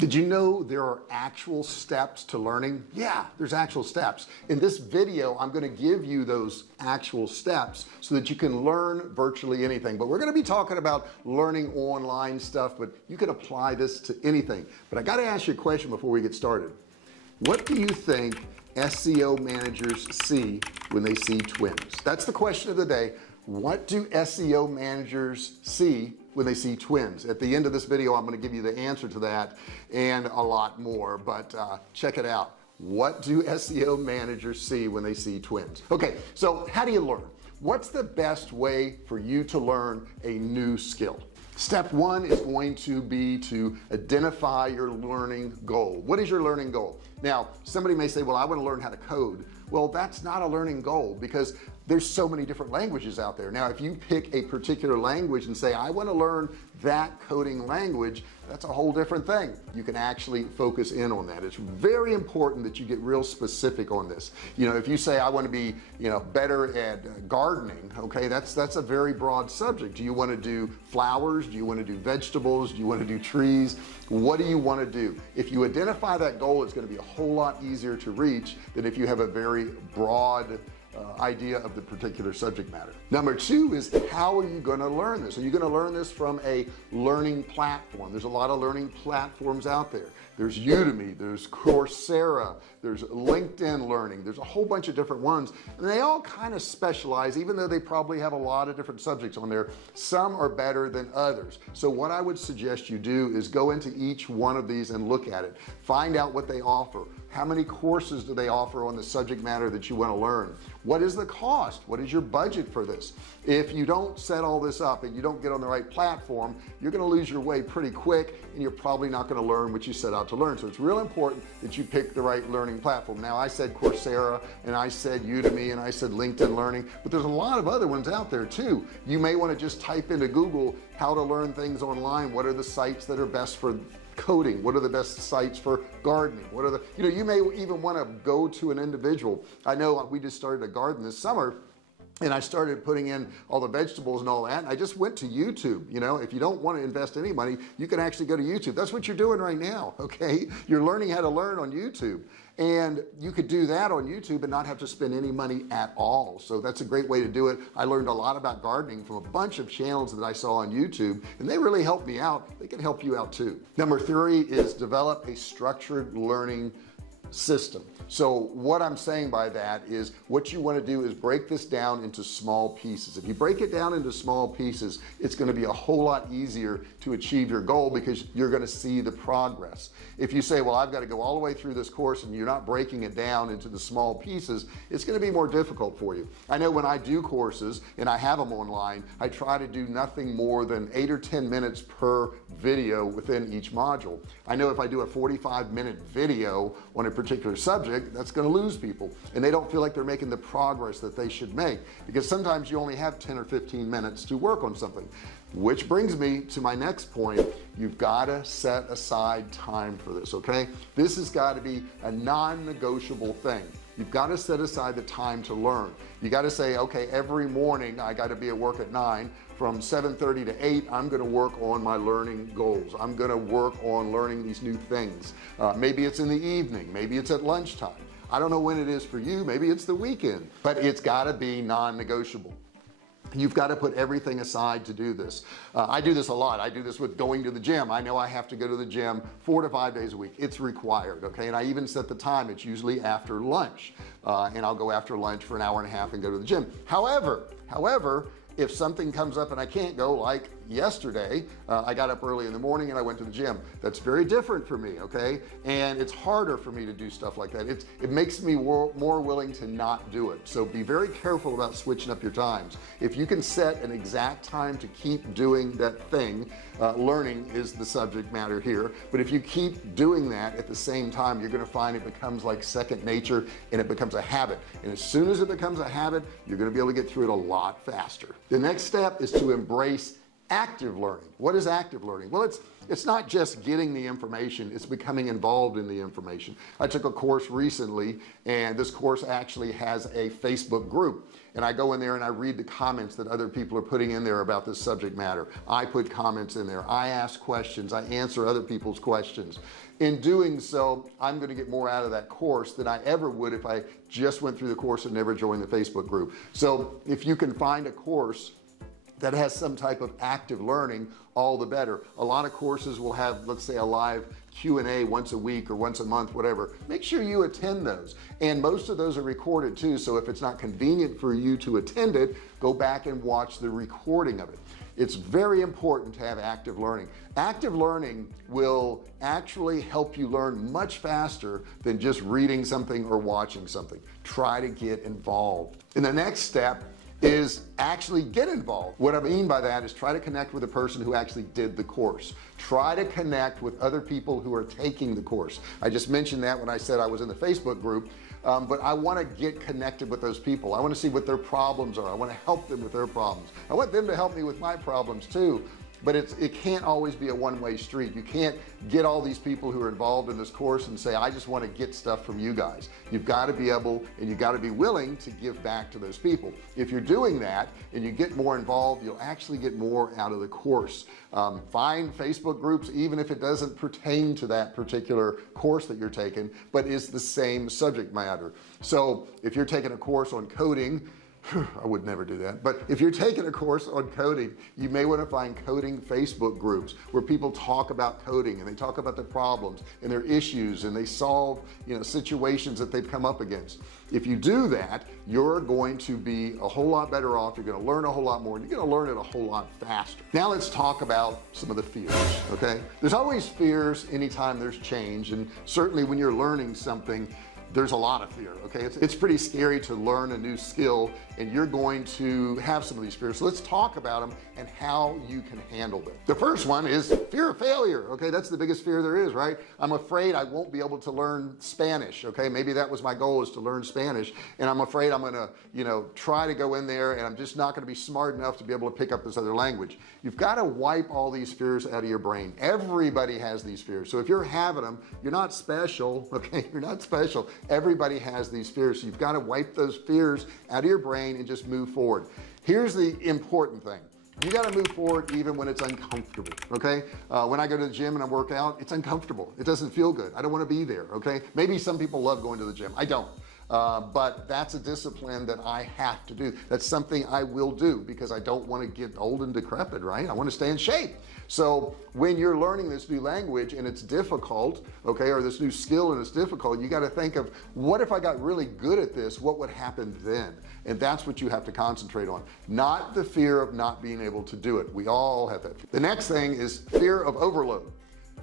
Did you know there are actual steps to learning? Yeah, there's actual steps. In this video, I'm going to give you those actual steps so that you can learn virtually anything. But we're going to be talking about learning online stuff, but you can apply this to anything. But I got to ask you a question before we get started. What do you think SEO managers see when they see twins? That's the question of the day. What do SEO managers see when they see twins? At the end of this video, I'm going to give you the answer to that and a lot more, but check it out. What do SEO managers see when they see twins? Okay, so how do you learn? What's the best way for you to learn a new skill? Step one is going to be to identify your learning goal. What is your learning goal? Now, somebody may say, well, I want to learn how to code. Well, that's not a learning goal because there's so many different languages out there. Now, if you pick a particular language and say, I want to learn that coding language, that's a whole different thing. You can actually focus in on that. It's very important that you get real specific on this. You know, if you say I want to be, better at gardening, okay, that's a very broad subject. Do you want to do flowers? Do you want to do vegetables? Do you want to do trees? What do you want to do? If you identify that goal, it's going to be a whole lot easier to reach than if you have a very broad idea of the particular subject matter. Number two is, how are you going to learn this? Are you going to learn this from a learning platform? There's a lot of learning platforms out there. There's Udemy, there's Coursera, there's LinkedIn Learning, there's a whole bunch of different ones, and they all kind of specialize, even though they probably have a lot of different subjects on there. Some are better than others. So what I would suggest you do is go into each one of these and look at it, find out what they offer. How many courses do they offer on the subject matter that you want to learn? What is the cost? What is your budget for this? If you don't set all this up and you don't get on the right platform, you're going to lose your way pretty quick, and you're probably not going to learn what you set out to learn. So it's real important that you pick the right learning platform. Now, I said Coursera, and I said Udemy, and I said LinkedIn Learning, but there's a lot of other ones out there too. You may want to just type into Google how to learn things online. What are the sites that are best for coding? What are the best sites for gardening? What are the, you may even want to go to an individual. I know we just started a garden this summer, and I started putting in all the vegetables and all that, and I just went to YouTube. If you don't want to invest any money, you can actually go to YouTube. That's what you're doing right now. Okay, you're learning how to learn on YouTube, and you could do that on YouTube and not have to spend any money at all. So that's a great way to do it. I learned a lot about gardening from a bunch of channels that I saw on YouTube, and they really helped me out. They can help you out too. Number three is develop a structured learning system. So what I'm saying by that is, what you want to do is break this down into small pieces. If you break it down into small pieces, it's going to be a whole lot easier to achieve your goal because you're going to see the progress. If you say, well, I've got to go all the way through this course, and you're not breaking it down into the small pieces, it's going to be more difficult for you. I know when I do courses and I have them online, I try to do nothing more than 8 or 10 minutes per video within each module. I know if I do a 45-minute video on a particular subject, that's going to lose people, and they don't feel like they're making the progress that they should make, because sometimes you only have 10 or 15 minutes to work on something. Which brings me to my next point. You've got to set aside time for this. Okay, this has got to be a non-negotiable thing. You've got to set aside the time to learn. You got to say, okay, every morning I got to be at work at 9. From 7:30 to 8, I'm going to work on my learning goals. I'm going to work on learning these new things. Maybe it's in the evening, maybe it's at lunchtime. I don't know when it is for you. Maybe it's the weekend, but it's got to be non-negotiable. You've got to put everything aside to do this. I do this a lot. I do this with going to the gym. I know I have to go to the gym 4 to 5 days a week. It's required. Okay, and I even set the time. It's usually after lunch, and I'll go after lunch for an hour and a half and go to the gym. However, if something comes up and I can't go, like yesterday, I got up early in the morning and I went to the gym. That's very different for me. Okay, and it's harder for me to do stuff like that. It makes me more willing to not do it. So be very careful about switching up your times. If you can set an exact time to keep doing that thing, learning is the subject matter here, but if you keep doing that at the same time, you're going to find it becomes like second nature, and it becomes a habit. And as soon as it becomes a habit, you're going to be able to get through it a lot faster. The next step is to embrace Active learning. What is active learning? Well, it's not just getting the information, it's becoming involved in the information. I took a course recently, and this course actually has a Facebook group, and I go in there and I read the comments that other people are putting in there about this subject matter. I put comments in there, I ask questions, I answer other people's questions. In doing so, I'm going to get more out of that course than I ever would if I just went through the course and never joined the Facebook group. So if you can find a course that has some type of active learning, all the better. A lot of courses will have, let's say, a live Q&A once a week or once a month, whatever. Make sure you attend those, and most of those are recorded too, so if it's not convenient for you to attend it, go back and watch the recording of it. It's very important to have active learning. Active learning will actually help you learn much faster than just reading something or watching something. Try to get involved. And the next step is actually get involved. What I mean by that is try to connect with a person who actually did the course. Try to connect with other people who are taking the course. I just mentioned that when I said I was in the Facebook group, but I want to get connected with those people. I want to see what their problems are. I want to help them with their problems. I want them to help me with my problems too. But it can't always be a one-way street. You can't get all these people who are involved in this course and say, I just want to get stuff from you guys. You've got to be able, and you've got to be willing to give back to those people. If you're doing that and you get more involved, you'll actually get more out of the course. Find Facebook groups, even if it doesn't pertain to that particular course that you're taking, but is the same subject matter. So if you're taking a course on coding, I would never do that, but if you're taking a course on coding, you may want to find coding Facebook groups where people talk about coding and they talk about their problems and their issues, and they solve, situations that they've come up against. If you do that, you're going to be a whole lot better off. You're going to learn a whole lot more, and you're going to learn it a whole lot faster. Now let's talk about some of the fears. Okay, there's always fears anytime there's change, and certainly when you're learning something, there's a lot of fear. Okay, it's pretty scary to learn a new skill, and you're going to have some of these fears. So let's talk about them and how you can handle them. The first one is fear of failure. Okay, that's the biggest fear there is, right? I'm afraid I won't be able to learn Spanish. Okay, maybe that was my goal, is to learn Spanish, and I'm afraid I'm gonna try to go in there and I'm just not going to be smart enough to be able to pick up this other language. You've got to wipe all these fears out of your brain. Everybody has these fears, so if you're having them, you're not special. Okay, you're not special. Everybody has these fears, so you've got to wipe those fears out of your brain and just move forward. Here's the important thing: you got to move forward even when it's uncomfortable. Okay, when I go to the gym and I work out, it's uncomfortable. It doesn't feel good. I don't want to be there. Okay, maybe some people love going to the gym. I don't. But that's a discipline that I have to do. That's something I will do because I don't want to get old and decrepit, right? I want to stay in shape. So when you're learning this new language and it's difficult, okay, or this new skill and it's difficult, you got to think of, what if I got really good at this? What would happen then? And that's what you have to concentrate on, not the fear of not being able to do it. We all have that. The next thing is fear of overload.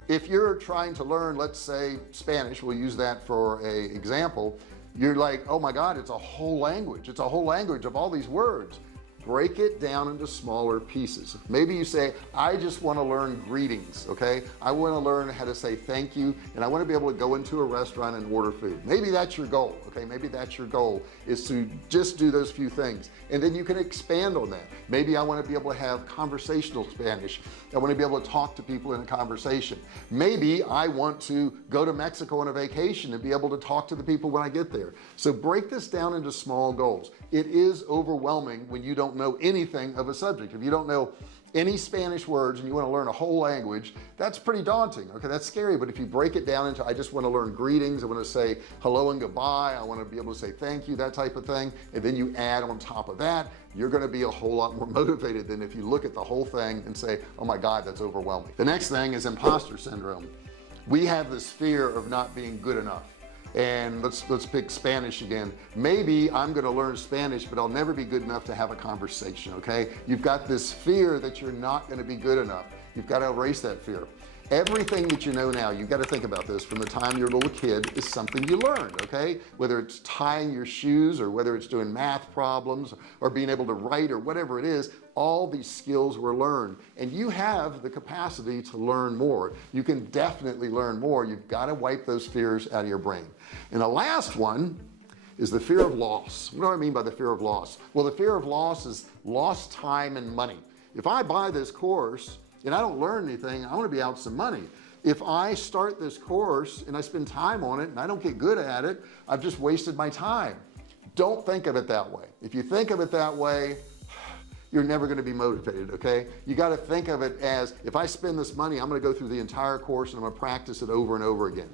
If you're trying to learn, let's say Spanish, we'll use that for a example. You're like, oh my God, it's a whole language. It's a whole language of all these words. Break it down into smaller pieces. Maybe you say, I just want to learn greetings. Okay, I want to learn how to say thank you, and I want to be able to go into a restaurant and order food. Maybe that's your goal. Okay, maybe that's your goal, is to just do those few things, and then you can expand on that. Maybe I want to be able to have conversational Spanish. I want to be able to talk to people in a conversation. Maybe I want to go to Mexico on a vacation and be able to talk to the people when I get there. So break this down into small goals. It is overwhelming when you don't know anything of a subject. If you don't know any Spanish words and you want to learn a whole language, that's pretty daunting. Okay, that's scary. But if you break it down into, I just want to learn greetings, I want to say hello and goodbye, I want to be able to say thank you, that type of thing, and then you add on top of that, you're going to be a whole lot more motivated than if you look at the whole thing and say, oh my God, that's overwhelming. The next thing is imposter syndrome. We have this fear of not being good enough. And let's pick Spanish again. Maybe I'm going to learn Spanish, but I'll never be good enough to have a conversation. Okay, you've got this fear that you're not going to be good enough. You've got to erase that fear. Everything that you know now, you've got to think about this from the time you're a little kid, is something you learned. Okay, whether it's tying your shoes, or whether it's doing math problems, or being able to write, or whatever it is, all these skills were learned, and you have the capacity to learn more. You can definitely learn more. You've got to wipe those fears out of your brain. And the last one is the fear of loss. What do I mean by the fear of loss? Well, the fear of loss is lost time and money. if I buy this course and I don't learn anything, I want to be out some money. If I start this course and I spend time on it and I don't get good at it, I've just wasted my time. Don't think of it that way. If you think of it that way, you're never going to be motivated. Okay, you got to think of it as, if I spend this money, I'm going to go through the entire course and I'm going to practice it over and over again.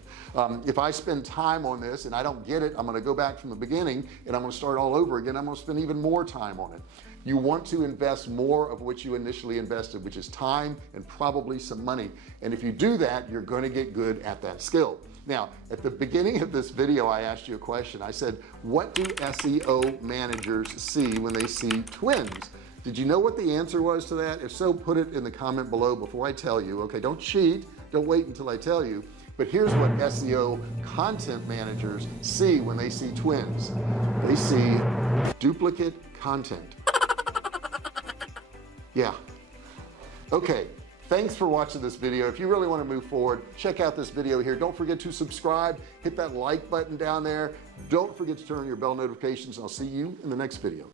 If I spend time on this and I don't get it, I'm going to go back from the beginning and I'm going to start all over again. I'm going to spend even more time on it. You want to invest more of what you initially invested, which is time and probably some money. And if you do that, you're going to get good at that skill. Now, at the beginning of this video, I asked you a question. I said, what do SEO managers see when they see twins? Did you know what the answer was to that? If so, put it in the comment below before I tell you. Okay, don't cheat. Don't wait until I tell you. But here's what SEO content managers see when they see twins. They see duplicate content. Yeah. Okay. Thanks for watching this video. If you really want to move forward, check out this video here. Don't forget to subscribe, hit that like button down there. Don't forget to turn on your bell notifications. I'll see you in the next video.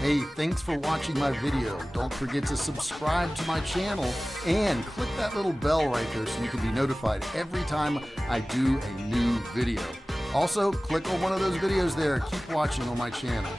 Hey, thanks for watching my video. Don't forget to subscribe to my channel and click that little bell right there so you can be notified every time I do a new video. Also, click on one of those videos there. Keep watching on my channel.